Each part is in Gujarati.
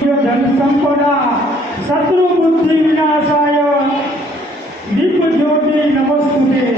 धन संपदा शत्रु बुद्धि विनाशाय दीप ज्योति नमस्तुते।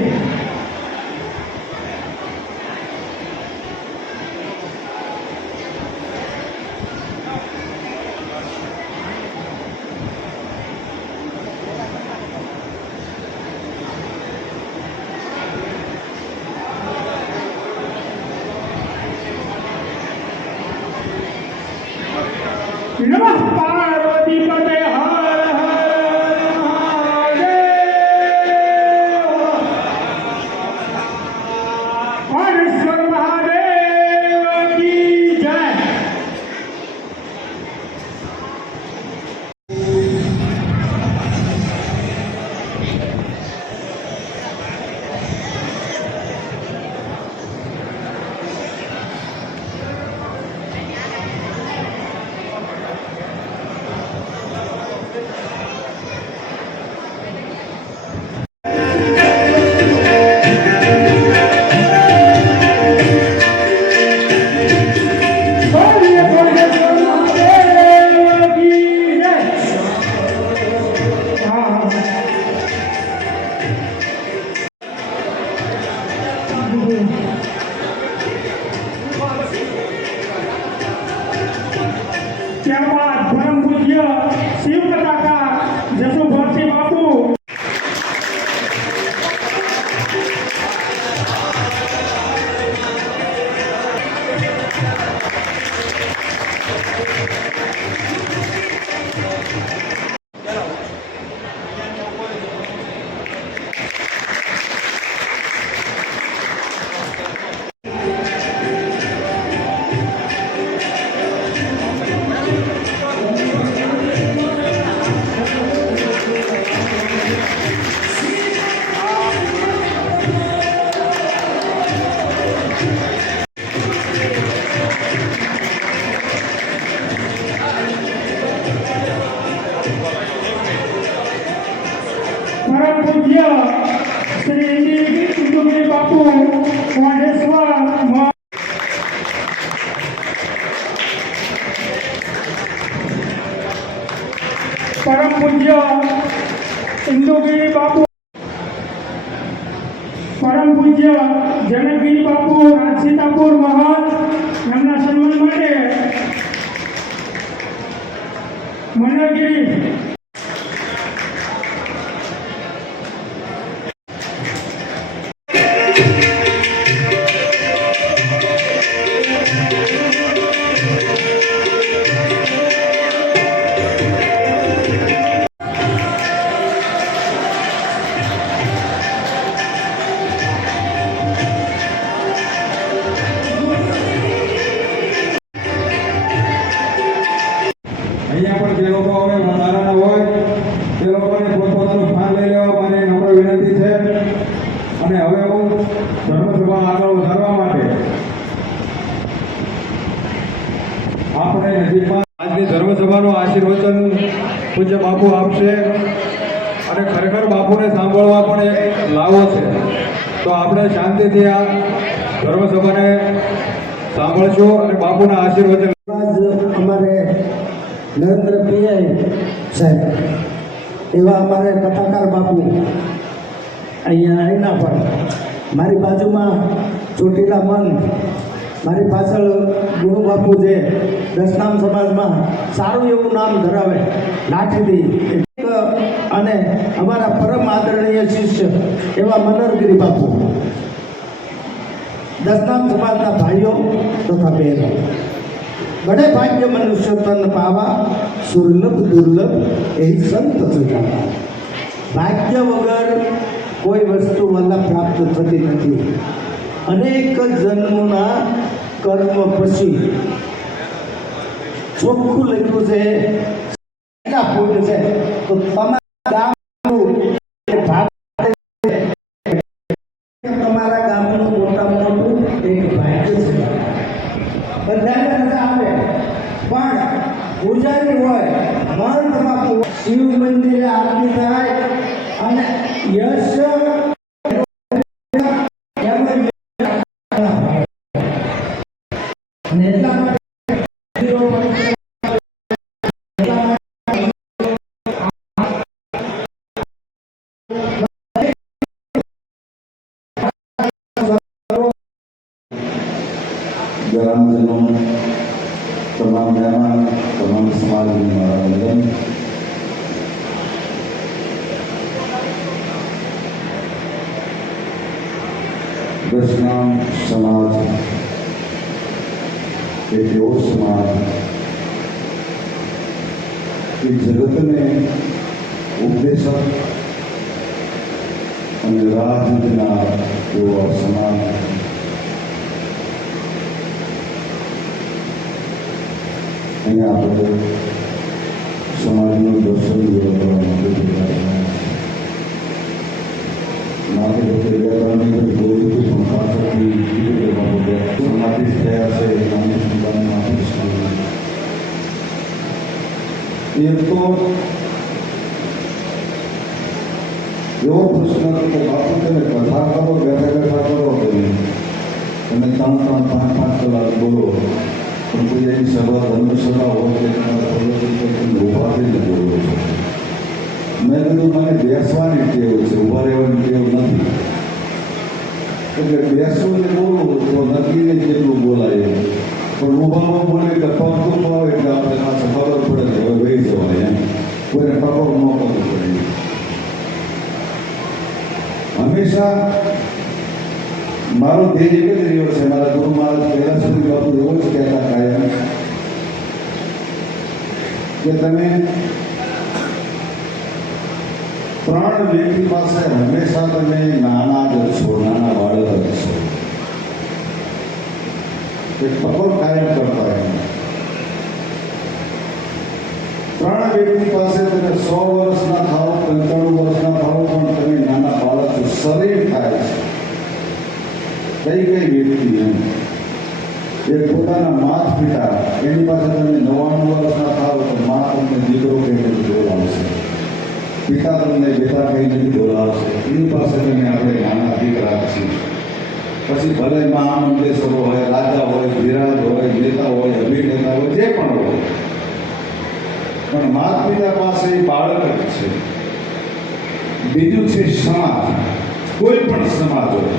नमः पार्वती पते हर हर महादेव। हरेश्वर महादेव की जय। ત્યારબાદ પરમ પૂજ્ય શિવ કથાકાર જસુભરસિંહ બાપુ परम पूज्य श्री इंदुगिरी बापू वाडेश्वर परम पूज्य इंदुगिरी बापू परम पूज्य जनकगिरी बापू राजसीतापुर महंत एमना सन्मान माटे मनोगिरी અહીંયા પણ જે લોકો હવે વધારાના હોય તે લોકોને પોતપોતાનું સ્થાન લઈ લેવા મારી નમ્ર વિનંતી છે અને હવે હું ધર્મસભા આગળ વધારવા માટે આપણે નજીકમાં આજની ધર્મસભાનું આશીર્વચન પૂજ્ય બાપુ આપશે અને ખરેખર બાપુને સાંભળવા પણ એક લાવો છે તો આપણે શાંતિથી આ ધર્મસભાને સાંભળશું અને બાપુના આશીર્વચન અમારે નરેન્દ્ર પીઆઈ સાહેબ એવા અમારે કથાકાર બાપુ અહીંયા એના પર મારી બાજુમાં ચોટીલા મન મારી પાછળ ગુરુ બાપુ જે દસનામ સમાજમાં સારું એવું નામ ધરાવે લાઠીદી અને અમારા પરમ આદરણીય શિષ્ય એવા મનોહરગીરી બાપુ દસનામ સમાજના ભાઈઓ તથા બહેનો बड़े भाग्य मनुष्य तन पावा सुलभ दुर्लभ यही संत सुजावा। भाग्य वगर कोई वस्तु वाला प्राप्त थती नहीं। अनेक जन्मोना कर्म पछी ચોખ્ખું લખ્યું છે કેટલા ફૂટ છે તો તમારા ગામનું મોટામાં મોટું એક ભાગ્ય છે બધાને મજા આવે પણ પૂજારી હોય મહંત બાપુ શિવ મંદિરે આરતી થાય અને યશ અને એટલા માટે ગ્રામજનો, તમામ મહેમાન, તમામ સમાજને મારા વંદન. દશનામ સમાજ એક એવો સમાજ કે જગતને ઉપદેશક અને રાહ જોનાર એવો આ સમાજ. અહીંયા આપણે સમાજનું દર્શન કરવા માટે ભેગા થયા છીએ. મારે પોતે બે ત્રણ દિવસ બોલ્યું હતું પણ પાછળથી કીધું કે બાબુ સમાધિ થયા છે નાની સંતાનની માફી એક તો એવો પ્રશ્ન હતો કે બાપુ તમે કથા કરો બેઠા બેઠા કરો કે તમે 3-3, 5-5 કલાક બોલો પણ કોઈ એની સભા ધર્મસભા હોય કે તમારા પ્રવચન ઉભા થઈને બોલો છો. મેં કીધું મને બેસવાની ટેવ છે, ઉભા રહેવાની ટેવ નથી. એટલે બેસવું ને બોલવું તો નક્કી ને કેટલું બોલાય પણ ઉભામાં બોલે એટલે પગ તો આવે એટલે આપણે પાછળ ખબર પડે કે હવે વહી જવાય એમ કોઈને ટકોર ન કરવું પડે. હંમેશા મારો ધ્યેય એક જ રહ્યો છે. મારા ગુરુ મહારાજ પહેલા સુધી બાપુ એવો જ કહેતા કાયમ કે તમે 3 વ્યક્તિ પાસે હંમેશા તમે નાના જ છો, નાના બાળક જ છો. એક ટકોર કાયમ કરતા એમ 3 વ્યક્તિ પાસે તમે 100 વર્ષના થાવ, 95 વર્ષના થાવ પણ તમે નાના બાળક છો. શરીર થાય છે કઈ વ્યક્તિ એમ એક પોતાના માત પિતા એની પાસે તમે 99 વર્ષના થાવ તો મા તમને દીકરો કહીને બોલાવશે, પિતા તમને બેટા કહીને બોલાવશે. એની પાસે તમે આપણે નાના દીકરા છીએ. પછી ભલે મહામંડલેશ્વરો હોય, રાજા હોય, વિરાજ હોય, નેતા હોય, અભિનેતા હોય, જે પણ હોય પણ માત પિતા પાસે એ બાળક જ છે. બીજું છે સમાજ. કોઈ પણ સમાજ હોય,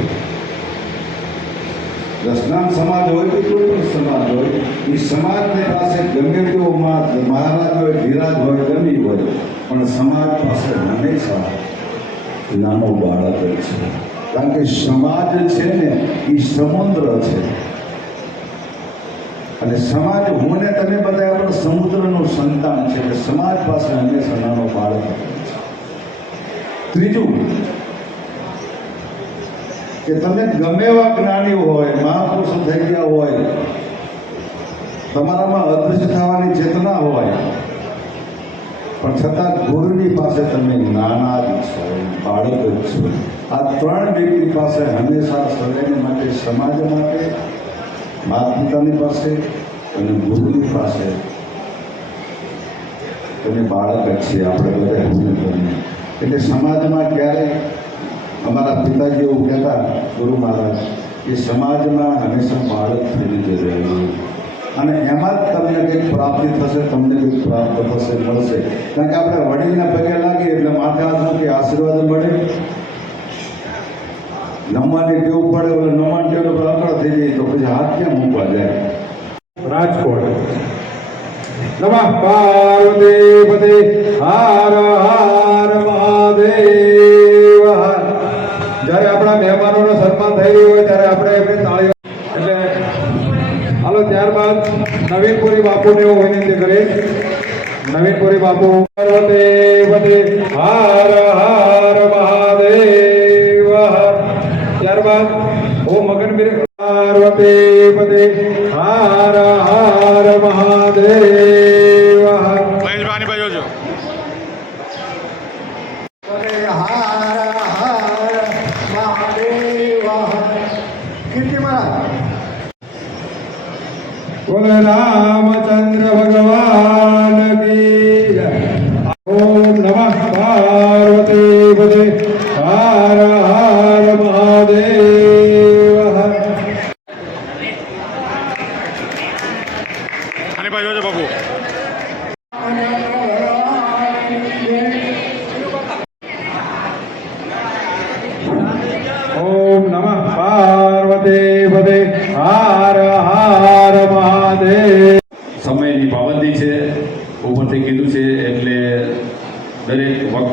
દશનામ સમાજ હોય કે કોઈ પણ સમાજ હોય, એ સમાજની પાસે ગમે તેવો મહારાજ હોય, વિરાજ હોય, ગમી હોય પણ સમાજ પાસે હંમેશા નાનો બાળક જ છે. કારણ કે સમાજ છે ને એ સમુદ્ર છે અને સમાજ હું ને તમે બધા આપણે સમુદ્રનું સંતાન છે કે સમાજ પાસે હંમેશા નાનો બાળક છે. ત્રીજું કે તમે ગમે એવા જ્ઞાની હોય, મહાપુરુષો થઈ ગયા હોય, તમારામાં અદૃશ્ય થવાની ચેતના હોય પણ છતાં ગુરુની પાસે તમે નાના જ છો, બાળક જ છો. આ 3 વ્યક્તિ પાસે હંમેશા સર્વેને માટે, સમાજ માટે, માતા પિતાની પાસે અને ગુરુની પાસે તમે બાળક જ છીએ. આપણે બધા ભૂલ કરીએ એટલે સમાજમાં ક્યારેય અમારા પિતાજી એવું કહેતા ગુરુ મહારાજ કે સમાજમાં હંમેશા બાળક થઈને જ રહેવું અને એમાં જ તમને કંઈક પ્રાપ્તિ થશે, તમને કંઈક પ્રાપ્ત થશે, મળશે. કારણ કે આપણે વડીલના પગે લાગીએ એટલે માથે હાથ મૂકી આશીર્વાદ મળે. નમવાની ટેવ પડે એટલે નમવાની ટેવ પર અકળ થઈ જાય તો પછી હાથ ક્યાં મૂકવા જાય. રાજકોટ નમઃ પાર્વતી પતે હર હર મહાદેવ. જ્યારે આપણા મહેમાનોનું સન્માન થઈ રહ્યું હોય ત્યારે આપણે એમની તાળીઓ એટલે હાલો. ત્યારબાદ નવીનપુરી બાપુને હું વિનંતી કરીશ. નવીનપુરી બાપુ પાર્વતી પતે હર હર મહાદેવ. ત્યારબાદ હું મગનબીર પાર્વતી પતે હર હર મહાદેવ. મહેશભાઈ બાજુ જો હર હર મહાદેવ. કીર્તિ મહારાજ બોલ રામચંદ્ર ભગવાન કી જય. ઓમ નમઃ પાર્વતી પતે હર હર મહાદેવ. આની બાજુ જો બાપુ ઓમ નમઃ પાર્વતી પતે હર હર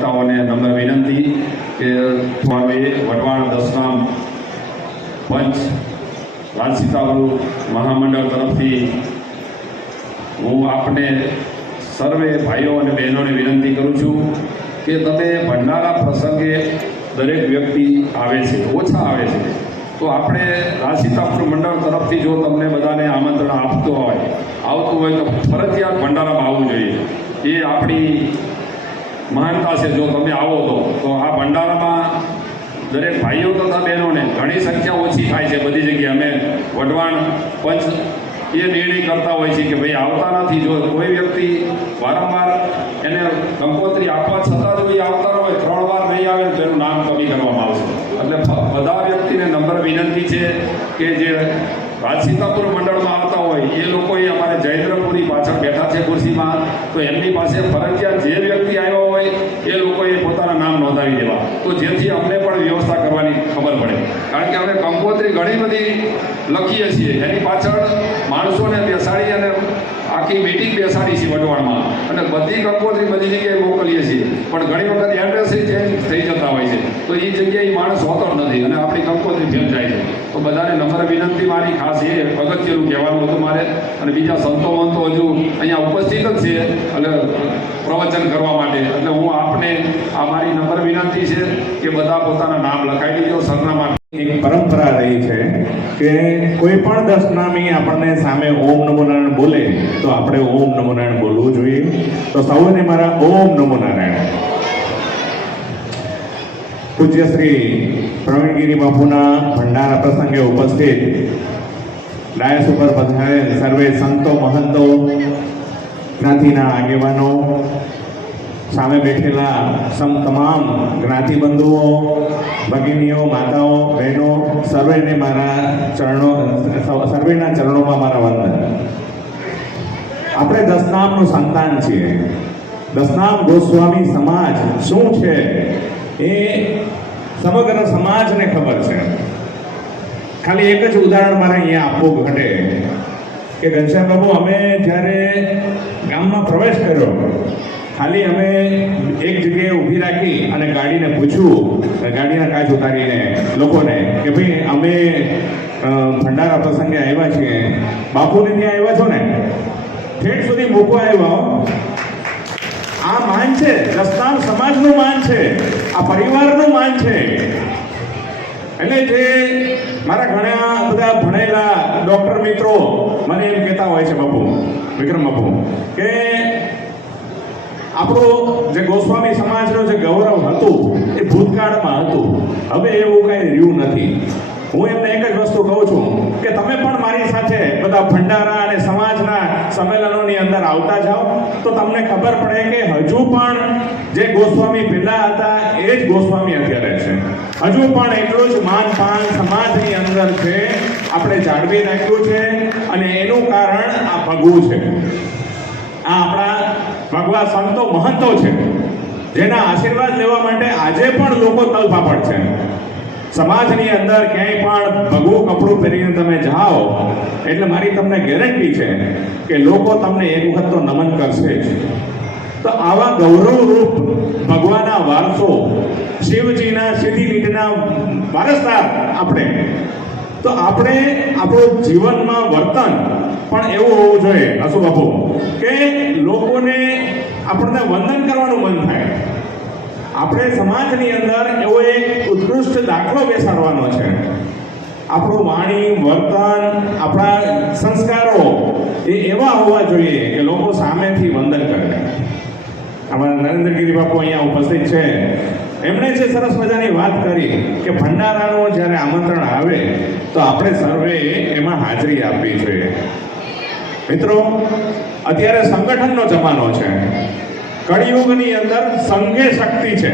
વક્તાઓને નમ્ર વિનંતી કે હવે વઢવાણ દસનામ પંચ રાજસીતાપુર મહામંડળ તરફથી હું આપને સર્વે ભાઈઓ અને બહેનોને વિનંતી કરું છું કે તમે ભંડારા પ્રસંગે દરેક વ્યક્તિ આવે છે, ઓછા આવે છે, તો આપણે રાજસીતાપુર મંડળ તરફથી જો તમને બધાને આમંત્રણ આવતું હોય તો ફરજિયાત ભંડારામાં આવવું જોઈએ. એ આપણી મહાનતા છે. જો તમે આવો તો આ ભંડારામાં દરેક ભાઈઓ તથા બહેનોને ઘણી સંખ્યા ઓછી થાય છે. બધી જગ્યાએ અમે વઢવાણ પંચ એ નિર્ણય કરતા હોય છે કે ભાઈ આવતા નથી. જો કોઈ વ્યક્તિ વારંવાર એને કંકોત્રી આપવા છતાં જો એ આવતા હોય, 3 વાર નહીં આવે તો એનું નામ કમી કરવામાં આવશે. એટલે બધા વ્યક્તિને નમ્ર વિનંતી છે કે જે રાજસીતાપુર મંડળમાં આવતા હોય એ લોકોએ અમારે જયેન્દ્રપુરી પાછળ બેઠા છે ખુરશીમાં, તો એમની પાસે ફરજિયાત જે વ્યક્તિ આવ્યો હોય એ લોકોએ પોતાના નામ નોંધાવી દેવા, તો જેથી અમને પણ વ્યવસ્થા કરવાની ખબર પડે. કારણ કે અમે કંકોત્રી ઘણી બધી લખીએ છીએ, એની પાછળ માણસોને બેસાડી અને આખી મીટિંગ બેસાડી છે વઢવાણમાં, અને બધી કંકોત્રી બધી જગ્યાએ મોકલીએ છીએ, પણ ઘણી વખત એડ્રેસ ચેન્જ થઈ જતા હોય છે, તો એ જગ્યાએ માણસ હોતો જ નથી અને આપણી કંકોત્રી ફેલ જાય છે. તો બધાને નમ્ર વિનંતી મારી ખાસ એ અગત્યનું કહેવાનું હતું મારે. અને બીજા સંતો મંતો હજુ અહીંયા ઉપસ્થિત જ છે એટલે પ્રવચન કરવા માટે, એટલે હું આપને આ મારી નમ્ર વિનંતી છે કે બધા પોતાના નામ લખાવી દીધો, સરનામા. એક પરંપરા રહી છે કે કોઈ પણ 10 નામી આપણને સામે ઓમ નમો નારાયણ બોલે તો આપણે ઓમ નમો નારાયણ બોલવું જોઈએ. તો સૌને મારા ઓમ નમો નારાયણ. પૂજ્ય શ્રી પ્રવીણગીરી બાપુના ભંડારા પ્રસંગે ઉપસ્થિત ડાયસ ઉપર પધારેલ સર્વે સંતો મહંતો, જ્ઞાતિના આગેવાનો, સામે બેઠેલા તમામ જ્ઞાતિ બંધુઓ, ભગીનીઓ, માતાઓ, બહેનો, સર્વેને મારા સર્વેના ચરણોમાં મારા વંદન. આપણે દસનામનું સંતાન છીએ. દસનામ ગોસ્વામી સમાજ શું છે એ સમગ્ર સમાજને ખબર છે. ખાલી એક જ ઉદાહરણ મારે અહીંયા આપવું ઘટે કે ઘનશ્યામ બાબુ, અમે જ્યારે ગામમાં પ્રવેશ કર્યો, ખાલી અમે એક જગ્યાએ ઊભી રાખી અને ગાડીને પૂછ્યું, ગાડીના કાચ ઉતારીને લોકોને કે ભાઈ અમે ભંડારા પ્રસંગે આવ્યા છીએ, બાપુને ત્યાં આવ્યા છો ને? ઠેઠ સુધી મૂકવા આવ્યા. આ માન છે, દસનામ સમાજનું માન છે, આ પરિવારનું માન છે. એટલે જે મારા ઘણા બધા ભણેલા ડૉક્ટર મિત્રો મને એમ કહેતા હોય છે, બાપુ વિક્રમ બાપુ, કે આપણું જે ગોસ્વામી સમાજનું જે ગૌરવ હતું એ ભૂતકાળમાં હતું, હવે એવું કંઈ રહ્યું નથી. હું એમને એક જ વસ્તુ કહું છું કે તમે પણ મારી સાથે બધા ભંડારા અને સમાજના સંમેલનોની અંદર આવતા જાઓ તો તમને ખબર પડે કે હજુ પણ જે ગોસ્વામી પહેલા હતા એ જ ગોસ્વામી અત્યારે છે. હજુ પણ એટલું જ માનપાન સમાજની અંદર છે, આપણે જાળવી રાખ્યું છે, અને એનું કારણ આ ભગવું છે. આ આપણા ભગવા સંતો મહંતો છે, જેના આશીર્વાદ લેવા માટે આજે પણ લોકો તલપાપડ છે. સમાજની અંદર ક્યાંય પણ ભગવું કપડું પહેરીને તમે જાઓ એટલે મારી તમને ગેરંટી છે કે લોકો તમને એક વખત તો નમન કરશે જ. તો આવા ગૌરવરૂપ ભગવાનના વારસો, શિવજીના સીધી લીટીના વારસદાર આપણે, તો આપણે આપણું જીવનમાં વર્તન પણ એવું હોવું જોઈએ હસુ બાપુ કે લોકોને આપણને વંદન કરવાનું મન થાય. આપણે સમાજની અંદર એવો એક ઉત્કૃષ્ટ દાખલો બેસાડવાનો છે. આપણું વાણી, વર્તન, આપણા સંસ્કારો એ એવા હોવા જોઈએ કે લોકો સામેથી વંદન કરે. અમારા નરેન્દ્રગીરી બાપુ અહીંયા ઉપસ્થિત છે, એમણે જે સરસ મજાની વાત કરી કે ભંડારાનું જ્યારે આમંત્રણ આવે તો આપણે સર્વે એમાં હાજરી આપવી જોઈએ. મિત્રો, અત્યારે સંગઠનનો જમાનો છે. કળિયુગની અંદર સંઘે શક્તિ છે.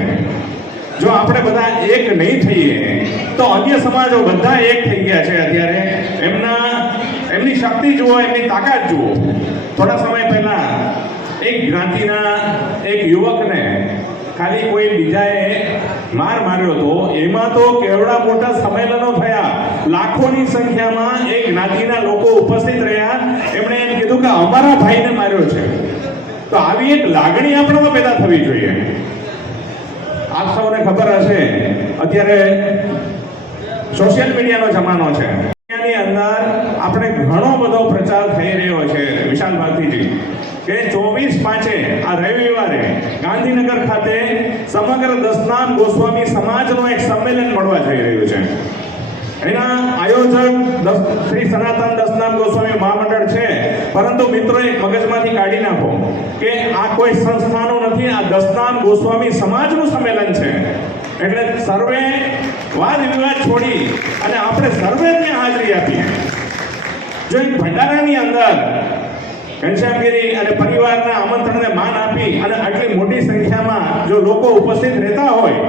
જો આપણે બધા એક નહીં થઈએ તો અન્ય સમાજો બધા એક થઈ ગયા છે. અત્યારે એમની શક્તિ જુઓ, એમની તાકાત જુઓ. થોડા સમય પહેલા એક જ્ઞાતિના એક યુવકને ખાલી કોઈ બીજાએ માર્યો હતો. એમાં તો કેવડા મોટા સંમેલનો થયા, લાખોની સંખ્યામાં એક જ્ઞાતિના લોકો ઉપસ્થિત રહ્યા. એમણે એમ કીધું કે અમારા ભાઈને માર્યો છે. તો આવી એક લાગણી આપણામાં પેદા થવી જોઈએ. આપ સૌને ખબર હશે અત્યારે સોશિયલ મીડિયાનો જમાનો છે. એની અંદર આપણે ઘણો બધો પ્રચાર થઈ રહ્યો છે વિશાલ ભારતીજી કે 24/5 આ રવિવારે ગાંધીનગર ખાતે સમગ્ર દસનામ ગોસ્વામી સમાજનો એક સંમેલન મળવા જઈ રહ્યું છે. એના આયોજક શ્રી સનાતન દસનામ ગોસ્વામી મહામંડળ છે, પરંતુ મિત્રો એક મગજમાંથી કાઢી નાખો કે આ કોઈ સંસ્થાનું નથી, આ દસનામ ગોસ્વામી સમાજનું સંમેલન છે. એટલે સર્વે વાદ વિવાદ છોડી અને આપણે સર્વે ત્યાં હાજરી આપીએ. જો એક ભંડારાની અંદર ઘનશ્યામગીરી અને પરિવારના આમંત્રણને માન આપી અને આટલી મોટી સંખ્યામાં જો લોકો ઉપસ્થિત રહેતા હોય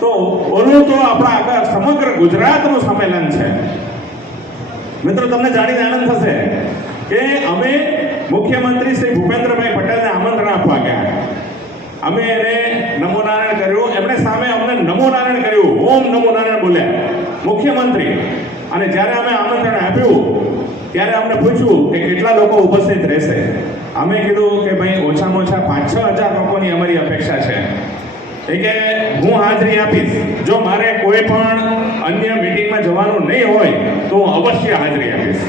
તો ઓલું તો આપણા આખા સમગ્ર ગુજરાતનું સંમેલન છે. મિત્રો, તમને જાણીને આનંદ થશે કે અમે મુખ્યમંત્રી શ્રી ભૂપેન્દ્રભાઈ પટેલને આમંત્રણ આપવા ગયા. અમે એને નમો નારાયણ કર્યું, એમણે સામે અમને નમો નારાયણ કર્યું, ઓમ નમો નારાયણ બોલ્યા મુખ્યમંત્રી. અને જ્યારે અમે આમંત્રણ આપ્યું ત્યારે અમને પૂછ્યું કે કેટલા લોકો ઉપસ્થિત રહેશે. અમે કીધું કે ભાઈ ઓછામાં ઓછા 5-6 હજાર લોકોની અમારી અપેક્ષા છે. એ કે હું હાજરી આપીશ, જો મારે કોઈ પણ અન્ય મીટિંગમાં જવાનું નહીં હોય તો હું અવશ્ય હાજરી આપીશ.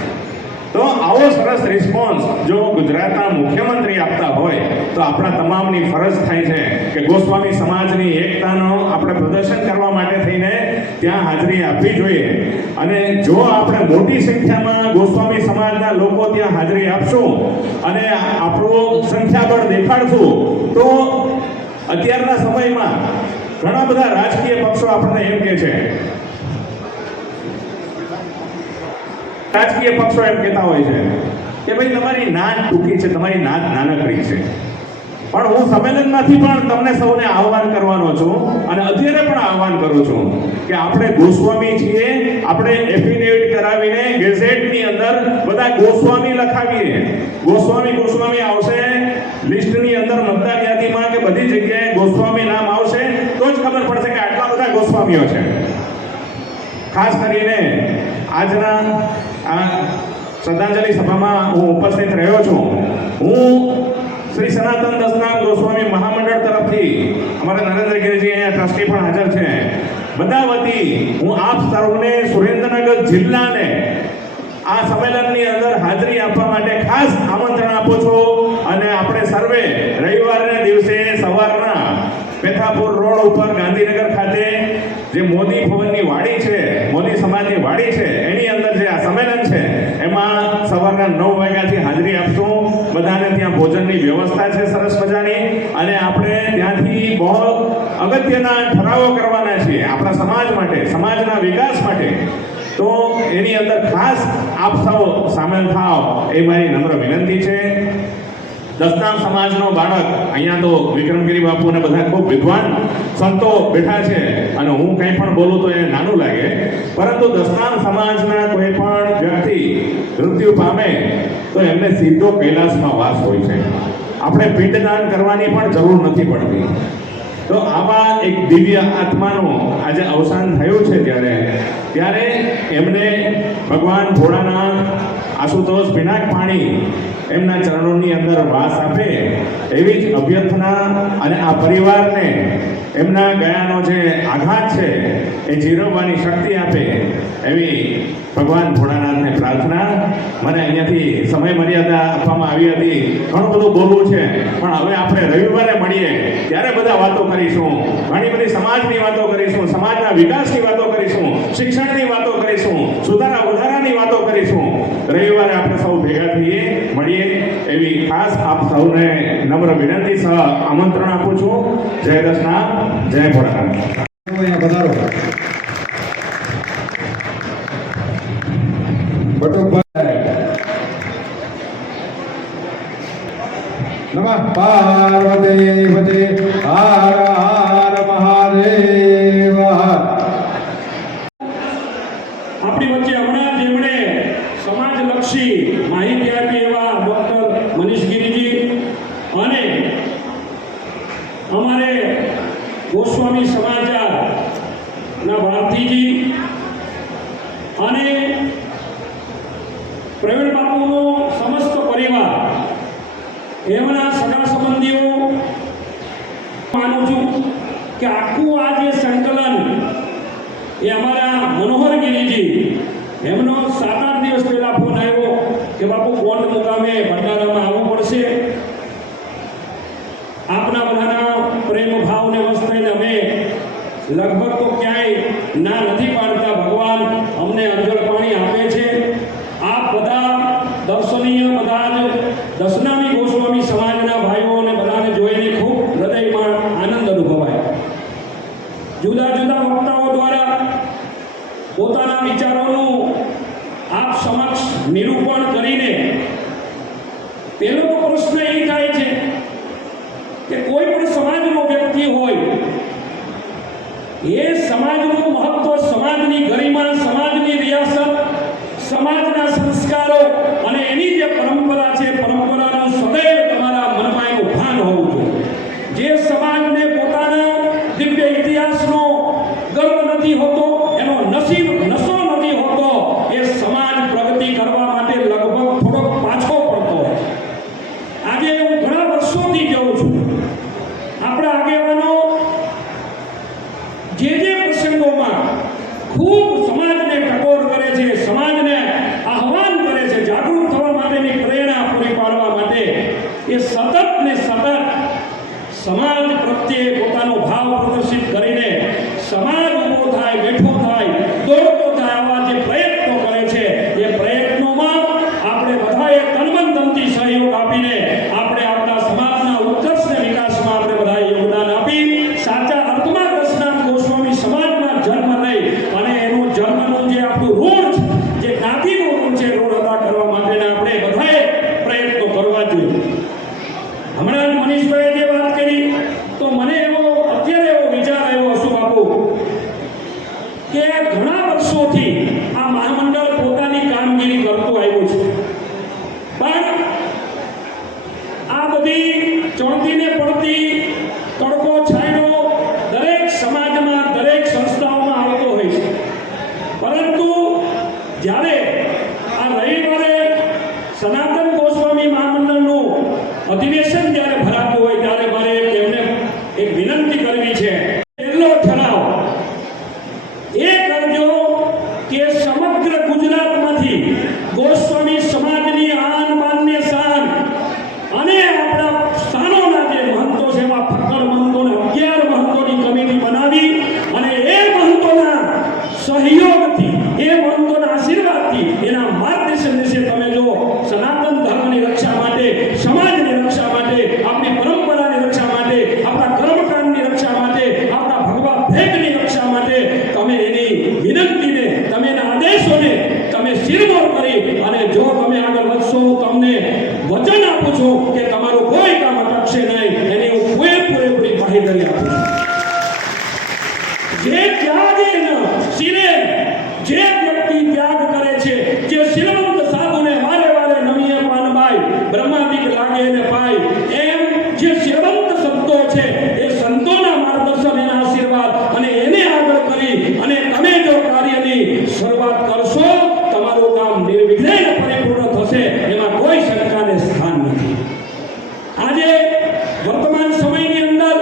તો આવો સરસ રિસ્પોન્સ જો ગુજરાતના મુખ્યમંત્રી આપતા હોય તો આપણા તમામની ફરજ થાય છે કે ગોસ્વામી સમાજની એકતાનો આપણે પ્રદર્શન કરવા માટે થઈને ત્યાં હાજરી આપવી જોઈએ. અને જો આપણે મોટી સંખ્યામાં ગોસ્વામી સમાજના લોકો ત્યાં હાજરી આપશું અને આપણું સંખ્યાબળ દેખાડશું તો અત્યારના સમયમાં ઘણા બધા રાજકીય પક્ષો આપણને એમ કહે છે, રાજકીય પક્ષો એમ કહેતા હોય છે કે ભાઈ તમારી નાદ ટૂંકી છે, તમારી નાદ નાનકડી છે. પણ હું સંમેલનમાંથી પણ તમને સૌને આહ્વાન કરવાનો છું અને અત્યારે પણ આહ્વાન કરું છું કે આપણે ગોસ્વામી છીએ, આપણે એફિડેવિટ કરાવીને ગેઝેટની અંદર બધા ગોસ્વામી લખાવીએ. ગોસ્વામી આવશે લિસ્ટની અંદર, મતદાર યાદીમાં કે બધી જગ્યાએ ગોસ્વામી નામ આવશે તો જ ખબર પડશે કે આટલા બધા ગોસ્વામીઓ છે. ખાસ કરીને આજના આ શ્રદ્ધાંજલિ સભામાં હું ઉપસ્થિત રહ્યો છું. હું શ્રી સનાતન દસનામ ગોસ્વામી મહામંડળ તરફથી અમારા નરેન્દ્રગીરીજી અહીંયા ટ્રસ્ટી પણ હાજર છે, બધા વતી હું આપ સૌને સુરેન્દ્રનગર જિલ્લાને આ સંમેલનની અંદર હાજરી આપવા માટે ખાસ આમંત્રણ આપું છું. અને આપણે સર્વે રવિવારના દિવસે સવારના પેથાપુર રોડ ઉપર ગાંધીનગર ખાતે જે મોદી ભવનની વાડી છે, મોદી સમાજની વાડી છે, એની અંદર જે આ સંમેલન છે એમાં સવારના 9 વાગ્યાથી હાજરી આપશું. બધાને ત્યાં ભોજનની વ્યવસ્થા છે સરસ મજાની. અને આપણે ત્યાંથી બહુ અગત્યના ઠરાવો કરવાના છીએ આપણા સમાજ માટે, સમાજના વિકાસ માટે. તો એની અંદર ખાસ આપ સૌ સામેલ થાવ એ મારી નમ્ર વિનંતી છે. દસનામ સમાજનો બાળક અહીંયા તો વિક્રમગીરી બાપુ અને બધા ખૂબ વિદ્વાન સંતો બેઠા છે અને હું કંઈ પણ બોલું તો એ નાનું લાગે, પરંતુ દસનામ સમાજના કોઈ પણ વ્યક્તિ મૃત્યુ પામે તો એમને સીધો કૈલાસમાં વાસ હોય છે. આપણે પિંડદાન કરવાની પણ જરૂર નથી પડતી. તો આવા એક દિવ્ય આત્માનું આજે અવસાન થયું છે ત્યારે એમને ભગવાન ભોળાનાથ, આશુતોષ પિનાકપાણી એમના ચરણોની અંદર વાસ આપે એવી જ અભ્યર્થના અને આ પરિવારને એમના ગયાનો જે આઘાત છે એ જીરવવાની શક્તિ આપે એવી ભગવાન ભોળાનાથને પ્રાર્થના. મને અહીંયાથી સમય મર્યાદા આપવામાં આવી હતી, ઘણું બધું બોલવું છે, પણ હવે આપણે રવિવારે મળીએ ત્યારે બધા વાતો કરીશું. ઘણી બધી સમાજની વાતો કરીશું, સમાજના વિકાસની વાતો કરીશું, શિક્ષણની વાતો કરીશું, સુધારા વધારાની વાતો કરીશું. રવિવારે આપણે સૌ ભેગા થઈએ, મળીએ એવી ખાસ આપ સૌને નમ્ર વિનંતી સહ આમંત્રણ આપું છું. જય દસનામ, જય ભોળાનાથ. પધારો બટુકભાઈ. નમઃ પાર્વતી પતે હર હર મહાદેવ. આપણી વચ્ચે હમણાં જ એમણે સમાજલક્ષી માહિતી આપી એવા ડૉક્ટર મનીષગીરીજી અને અમારે ગોસ્વામી સમાજના ભારતીજી અને પ્રવીણ બાપુનો સમસ્ત પરિવાર, એમના સગા સંબંધીઓ માનું છું કે આખું આ જે સંકલન એ અમારા મનોહરગીરીજી એમનો 7-8 દિવસ પહેલા ફોન આવ્યો કે બાપુ કોણ મુકામે ભંડારામાં આવવું પડશે. આપના બધાના પ્રેમ ભાવને વશ થઈને અમે લગભગ તો ક્યાંય ના નથી પાડતા. ભગવાન અમને અંજળ પાણી આપે છે. આ બધા દર્શનીય બધા જ દશનામી ગોસ્વામી સમાજના ભાઈઓને બધાને જોઈને ખૂબ હૃદયમાં આનંદ અનુભવાય. જુદા જુદા વક્તાઓ દ્વારા પોતાના વિચારોનું આપ સમક્ષ નિરૂપણ કરીને પહેલો તો પ્રશ્ન એ થાય છે કે કોઈ પણ સમાજનો વ્યક્તિ હોય એ સમાજનું મહત્વ, સમાજની ગરિમા, સમાજની રિયાસત, સમાજના સંસ્કારો અને એની જે પરંપરા છે, પરંપરાનું સદૈવ તમારા મનમાં એનું ભાન હોવું જોઈએ. જે સમાજને પોતાના દિવ્ય ઇતિહાસનો ગર્વ નથી હોતો, એનો નશો નથી હોતો, એ સમાજ પ્રગતિ કરવા માટે લગભગ થોડોક પાછો પડતો હોય. આજે હું ઘણા વર્ષોથી જોઉં છું આપણા આગેવાનો જે પ્રસંગોમાં ખૂબ સમાજને ટકોર કરે છે, સમાજને આહવાન કરે છે, જાગૃત થવા માટેની પ્રેરણા પૂરી પાડવા માટે એ સતત ને સતત સમાજ પ્રત્યે પોતાનો ભાવ પ્રદર્શિત કરીને સમાજ ઊભો થાય, બેઠો થાય, દોડતો થાય, આવા જે પ્રયત્નો કરે છે એ પ્રયત્નોમાં આપણે બધાએ તનમન ધનથી સહયોગ આપીને આપણે આપણા સમાજના ઉત્કર્ષ અને વિકાસમાં આપણે બધાએ યોગદાન આપી સાચા અર્થમાં દશનામ ગોસ્વામી સમાજમાં જન્મ લઈ અને એનું જન્મનું જે આપણું ઋણ છે, જે જ્ઞાતિનું ઋણ છે, ઋણ અદા કરવા માટેના આપણે બધાએ પ્રયત્નો કરવા જોઈએ. હમણાં મનીષભાઈએ જે વાત કરી તો મને અત્યારે એવો વિચાર આવ્યો હસુ બાપુ કે ઘણા વર્ષોથી આ મહામંડળ પોતાની કામગીરી કરતું આવ્યું છે, પણ આ બધી ચણતીને પડતી તડકો છાંયડો દરેક સમાજમાં, દરેક સંસ્થાઓમાં આવતો હોય છે. પરંતુ જ્યારે આ રવિવારે સનાતન ગોસ્વામી મહામંડળનું અધિવેશન જ્યારે ભરાતું હોય ત્યારે મારે એમને એક વિનંતી કરવી છે. પહેલો ઠરાવ એ કરજો કે સમગ્ર ગુજરાતમાંથી ગોસ્વામી સમાજની આન બાન ને શાન અને આપણા સ્થાનોના જે મહંતો છે એવા ફક્કડ મહંતોને 11 મહંતોની કમિટી બનાવી અને એ મહંતોના સહયોગથી, એ મહંતોના આશીર્વાદથી, એના માર્ગદર્શન નીચે તમે જો સનાતન ધર્મની રક્ષા માટે, સમાજની રક્ષા માટે, આપણી પરંપરાની રક્ષા માટે, આપણા કર્મકાંડની રક્ષા માટે, આપણા ભગવા ભેગની રક્ષા માટે તમે એની વિનંતીને, તમે એના આદેશોને તમે શિરમોર કરી અને જો તમે આગળ વધશો, તમને વચન આપું છું કે તમારું કોઈ કામ અટકશે નહીં. એની હું પૂરેપૂરી બાંહેધરી આપું છું. જે ત્યાગે ન શિરે, જે વ્યક્તિ ત્યાગ કરે છે, જે શીલવંત સાધુને વારે વારે નમીએ પાનબાઈ, બ્રહ્માદિક લાગે ને પાય, એમ જે શીલવંત સંતો છે એ સંતોના માર્ગદર્શન, એના આશીર્વાદ અને એને આગળ કરી અને તમે જો કાર્યની શરૂઆત કરશો, તમારું કામ નિર્વિઘ્ને પરિપૂર્ણ થશે, એમાં કોઈ શંકાને સ્થાન નથી. આજે વર્તમાન સમયની અંદર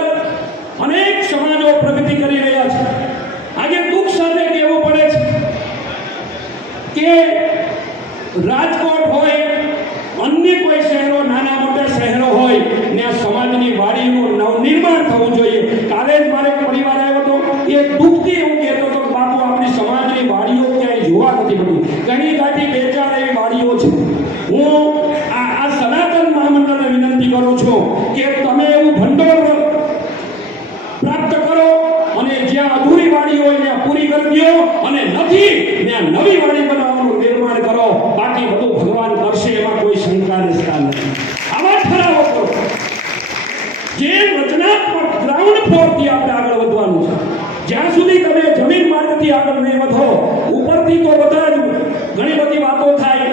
અનેક સમાજો પ્રગતિ કરી રહ્યા છે. આજે દુઃખ સાથે કહેવું પડે છે કે રાજકોટ હોય, અન્ય કોઈ શહેરો, નાના મોટા શહેરો હોય, ત્યાં સમાજની વાડીનું નવનિર્માણ થવું જોઈએ. કાલે જ મારે એક પરિવાર આવ્યો હતો, એ દુઃખથી એવું કહેતો હતો કે બાપુ આપણી સમાજની વાડીઓ ક્યાંય જોવા નથી મળતી. ઘણી ગાંઠી 2-4 એવી વાડીઓ છે. હું આ સનાતન મહામંડળને વિનંતી કરું છું કે તમે એવું ભંડોળ પ્રાપ્ત કરો અને જ્યાં અધૂરી વાડી હોય ત્યાં પૂરી કરી દો અને નથી ત્યાં નવી વાડી બનાવવાનું નિર્માણ કરો. બાકી બધું ભગવાન કરશે, એમાં કોઈ શંકાને સ્થાન નથી. આવા ઠરાવો કરો. જે રચનાત્મક ગ્રાઉન્ડ ફ્લોરથી આપણે આગળ વધવાનું છે. જ્યાં સુધી તમે જમીન માર્ગથી આગળ નહીં વધો, ઉપરથી તો બધા જ ઘણી બધી વાતો થાય,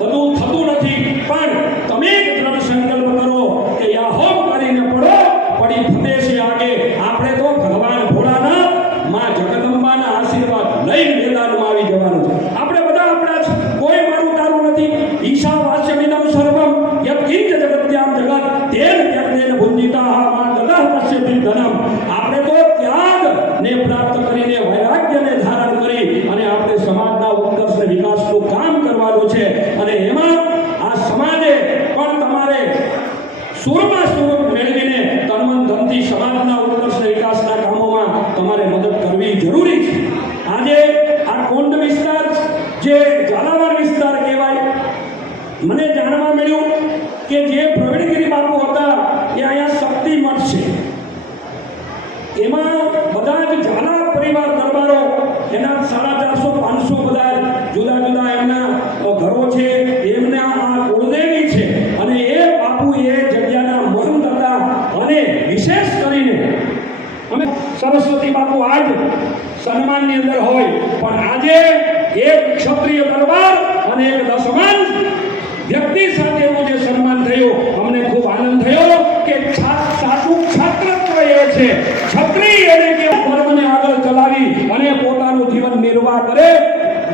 બધું થતું નથી. પણ તમે એક દ્રઢ સંકલ્પ કરો કે યા હોમ કરીને પડો, પડી ફતે છે આગે. આપણે તો ભગવાન ભોળાનાથ, માં જગદંબાના આશીર્વાદ લઈને મેદાનમાં આવી જવાનું છે. આપણે બધા આપણા જ, કોઈ મારું તારું નથી. ઈશા વાસ્યમિદમ સર્વમ યત્કિંચ જગત્યામ જગત તેન ત્યક્તેન ભુંજિતા માં દદઃ પશ્યતિ ધનમ. આપણે તો તનથી સમાજના ઉત્કર્ષ વિકાસના કામોમાં તમારે મદદ કરવી જરૂરી છે. આજે આ કોંડ વિસ્તાર જે ઝાલાવાડ વિસ્તાર કહેવાય, મને જાણવા મળ્યું કે જે પ્રવીણગીરી બાપુ હતા એ અહીંયા શક્તિ મઠ છે, એમાં બધા જ ઝાલા પરિવાર દરબારો એના 450-500 બધા જુદા જુદા એમના ઘરો છે, એમના આ કુળદેવી છે અને એ બાપુ એ જગ્યાના મહંત હતા. અને વિશેષ કરીને અમે સરસ્વતી બાપુ આજ સન્માનની અંદર હોય, પણ આજે એક ક્ષત્રિય દરબાર અને એક દસમાંશ વ્યક્તિ સાથેનું જે સન્માન થયું, અમને ખૂબ આનંદ થયો કે સાચું ક્ષત્રત્વ એ છે, ક્ષત્રિય એટલે કે ધર્મને આગળ ચલાવી અને પોતાનું જીવન નિર્વાહ કરે.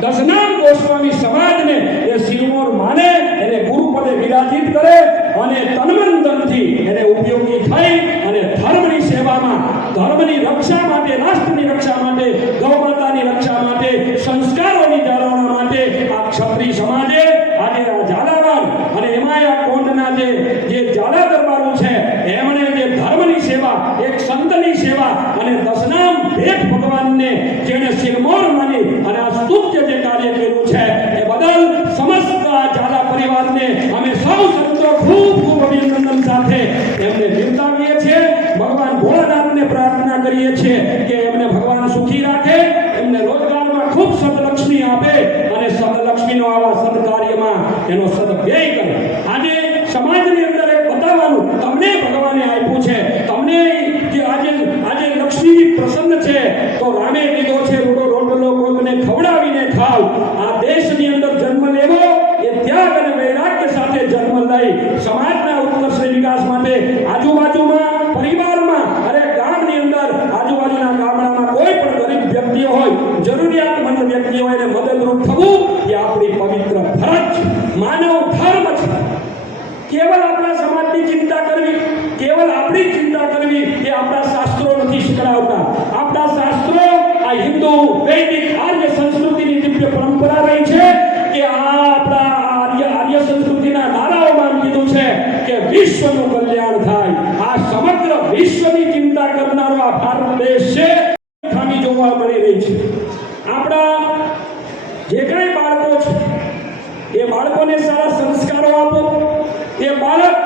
દશનામ ગોસ્વામી સમાજને એ શિરમોર માને, એને ગુરુપદે વિરાજિત કરે અને તનમનથી એને ઉપયોગી થઈ અને ધર્મની સેવામાં, ધર્મની રક્ષા માટે, રાષ્ટ્રની રક્ષા માટે, ગૌ માતાની રક્ષા માટે, સંસ્કારોની જાળવણા માટે આ ક્ષત્રિય સમાજે આજે આ ઝાલાવાડ અને એમાં આ કોંડના જે ઝાલા દરબારો છે એમણે જે ધર્મની સેવા, એક સંતની સેવા અને દશનામ ભેટ ભગવાનને જેણે શિરમોર માની અને આ સ્તુત્ય જે કાર્ય કર્યું છે એ બદલ સમસ્ત ઝાલા પરિવારને અમે સૌ સંતો ખૂબ ખૂબ અભિનંદન સાથે એમને બિરદાવીએ છીએ. ભગવાન ભોળાનાથને પ્રાર્થના કરીએ છીએ કે એમને ભગવાન સુખી રાખે, એમને રોજગારમાં ખૂબ સદલક્ષ્મી આપે અને સદલક્ષ્મીનો આવા સદકાર્યમાં એનો સદવ્યય કરે. આજે સમાજની અંદર એક બતાવવાનું તમને ભગવાને આપ્યું છે, તમને જે આજે લક્ષ્મીજી પ્રસન્ન છે તો રામે કીધો છે રૂડો રોટલો કોઈને ખવડાવીને ખાવ. આ દેશની અંદર જન્મ લેવો એ ત્યાગ અને વૈરાગ્ય સાથે જન્મ લઈ સમાજના ઉત્કર્ષ વિકાસ માટે આજુબાજુમાં, પરિવારમાં અને ગામની અંદર આજુબાજુના ગામડામાં કોઈ પણ ગરીબ વ્યક્તિઓ હોય, જરૂરિયાતમંદ વ્યક્તિઓ હોય એને મદદરૂપ થવું એ આપણી પવિત્ર ફરજ છે, માનવ ધર્મ છે. કેવલ આપણા સમાજની ચિંતા કરવી, કેવલ આપણી ચિંતા કરવી એ આપણા શાસ્ત્રો નથી શીખડાવતા. આપણા શાસ્ત્રો આ હિન્દુ વૈદિક આર્ય સંસ્કૃતિની દિવ્ય પરંપરા રહી છે કે આ આપણા આર્ય સંસ્કૃતિના નારાઓમાં કીધું છે કે વિશ્વનું કલ્યાણ થાય. આ સમગ્ર વિશ્વની ચિંતા કરનારો આ ભારત દેશ છે, ખામી જોવા મળી રહી છે. આપણા જે કાંઈ બાળકો છે એ બાળકોને સારા સંસ્કારો આપો. એ બાળક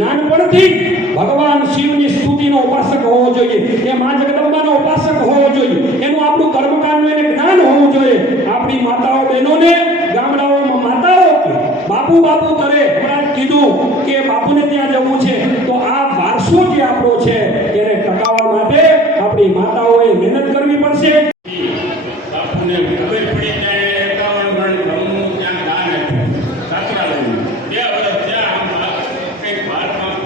નાનપણથી ભગવાન શિવની સ્તુતિનો ઉપાસક હોવો જોઈએ, એ મા જગદંબાનો ઉપાસક હોવો જોઈએ, એનું આપણું કર્મકાંડનું એને જ્ઞાન હોવું જોઈએ. આપણી માતાઓ બહેનોને ગામડાઓમાં માતાઓ બાપુ બાપુ કરે, હમણાં કીધું કે બાપુને ત્યાં જવું છે, તો આ વારસો જે આપણો છે એને ટકાવવા માટે આપણી માતાઓએ મહેનત કરવી પડશે. બાપુને ખબર પડી જાય 51 ગણ બ્રહ્મનું ત્યાં દાન આપ્યું સાસરાલયનું. 2 વર્ષ ત્યાં કંઈક ભારતમાં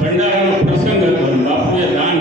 ભંડારાનો પ્રસંગ હતો, બાપુએ દાન